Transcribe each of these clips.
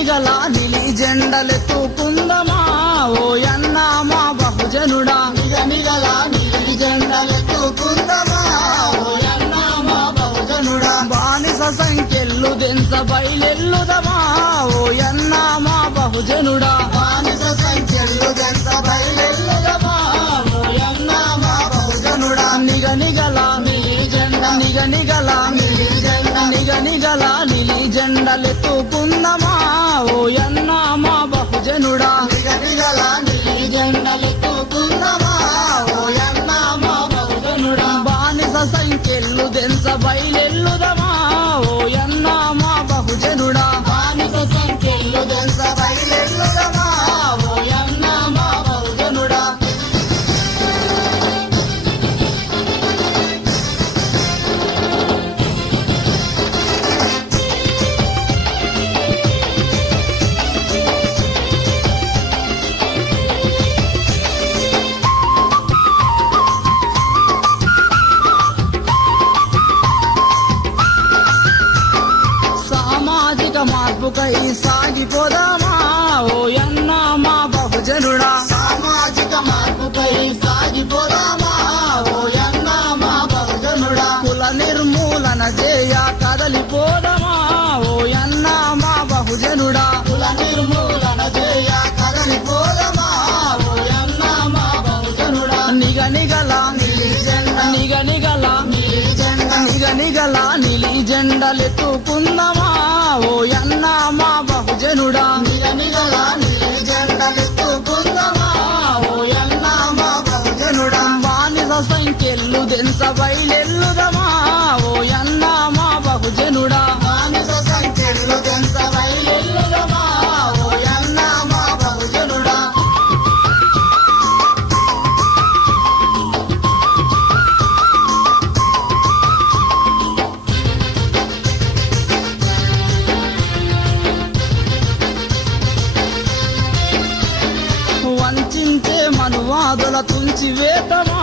నిగనిగల నిలి జెండలెత్తుకుందమా ఓయన్న మా బహుజనుడా నిగనిగల నిలి జెండలెత్తుకుందమా ఓయన్న మా బహుజనుడా బానిస సంఖ్యలు దెంచ బయలెల్లుదమా ఓయన్న మా బహుజనుడా బానిస సంఖ్యలు దెంచ బయలెల్లుదమా ఓయన్న మా బహుజనుడా నిగనిగల నిలి జెండ నిగనిగల నిలి జెండ నిగనిగల నిలి జెండలెత్తుకుందమా ఓయన్న మా బహుజనుడా నిగనిగల నిలి జెండలెత్తుకుందమా ఓయన్న మా బహుజనుడా బానిస సంఖ్యలు దెంచ బయలెల్లుదమా ఓయన్న మా బహుజనుడా బానిస సంఖ్యలు దెంచ బయలెల్లుదమా ఓయన్న మా బహుజనుడా సామాజిక మార్పుకై సాగిపోదామా ఓయన్న మా బహుజనుడా సామాజిక మార్పుపై సాగిపోదామా ఓయన్న మా బహుజనుడా కుల నిర్మూలన చేయ కదలిపోదామా ఓయన్న మా బహుజనుడా కుల నిర్మూలన చేయ కదలిపోదామా ఓయన్న మా బహుజనుడా నిగనిగల నిలి జెండ నిగనిగల నిలి జెండ నిగనిగల నిలి జెండలెత్తుకుందమా ఓయన్న మా బహుజనుడా నిగనిగల నిలి జెండలెత్తుకుందమా ఓయన్న మా బహుజనుడా బానిస సంఖ్యలు దెంచ బయలెల్లుదమా ఓయన్న మా బహుజనుడా బానిస సంఖ్యలు దెంచ బయలెల్లుదమా ఓయన్న మా బహుజనుడా వంచించే మనువాదుల తుంచివేతమా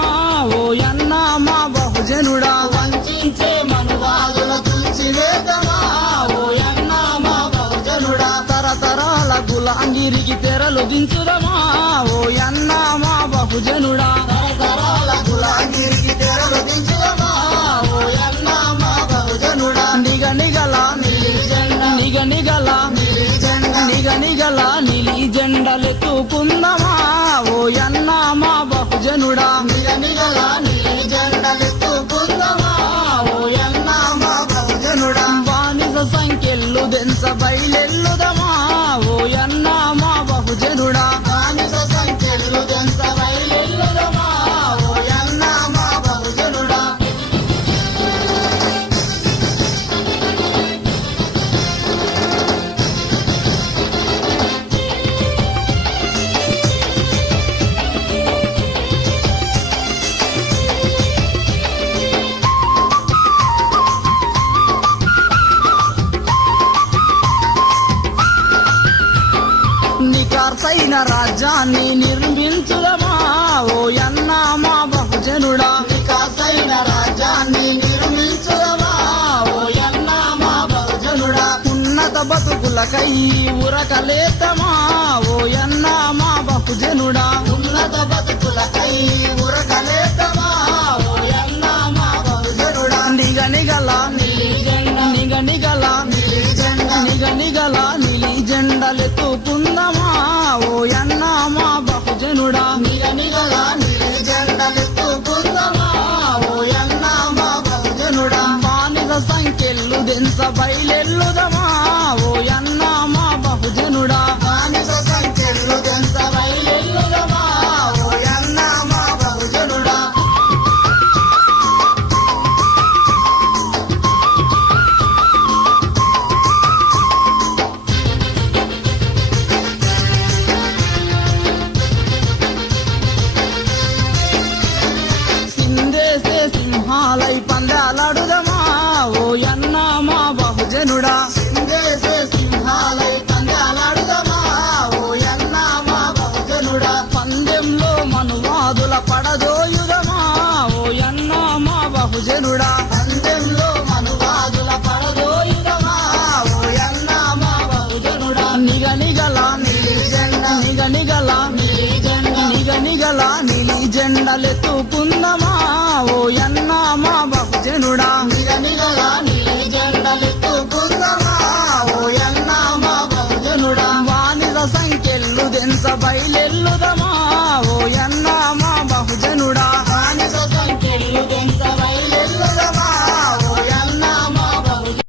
ఓయన్న మా బహుజనుడా వంచించే మనువాదుల తుల్చివేతమా ఓయన్న మా బహుజనుడా తరతరాల గులాంగిరికి తెరలు దించుదమా ఓయన్న మా బహుజనుడా తరతరాల గులాంగిరికి తెరలు దించుదమా ఓయన్న మా బహుజనుడా నిగనిగల నిలి జెండ నిగనిగల నిలి జెండ నిగనిగల నిలి జెండలెత్తుకుందమా ఓయన్న మా బహుజనుడా నిగనిగల నిలి జెండలెత్తుకుందమా ఓయన్న మా బహుజనుడా బానిస సంఖ్యలు దెంచ బయలెల్లుదమా ఓయన్న మా బహుజనుడా బానిస సంఖ్యలు దెంచ బయలెల్లుదమా ఓయన్న మా బహుజనుడా నికార్సైన రాజ్యాన్ని నిర్మించుదమా ఓయన్న మా బహుజనుడా వికాసైన రాజ్యాన్ని నిర్మించుదమా ఓయన్న మా బహుజనుడా ఉన్నత బతుకులకై ఉరకలేతమా ఓయన్న మా బహుజనుడా ఉన్నత బతుకులకై ఉరకలేతమా ఓయన్న మా బహుజనుడా నిగనిగల నిలి జెండ నిగనిగల నిలి జెండ నిగనిగల నిలి జెండలెత్తుకుందమా ఓయన్న మా బహుజనుడా నిగనిగల నిలి జెండలెత్తుకుందమా ఓయన్న మా బహుజనుడా బానిస సంఖ్యలు దెంచ బయలెల్లుదమా ఓయన్న మా బహుజనుడా బానిస సంఖ్యలు దెంచ బయలెల్లుదమా నిగనిగల నీలి జెండా నిగనిగల నీలి జెండా నిగనిగల నీలి జెండలెత్తుకుందమా ఓ యన్న మా బహుజనుడా నిగనిగల నీలి జెండలెత్తుకుందామా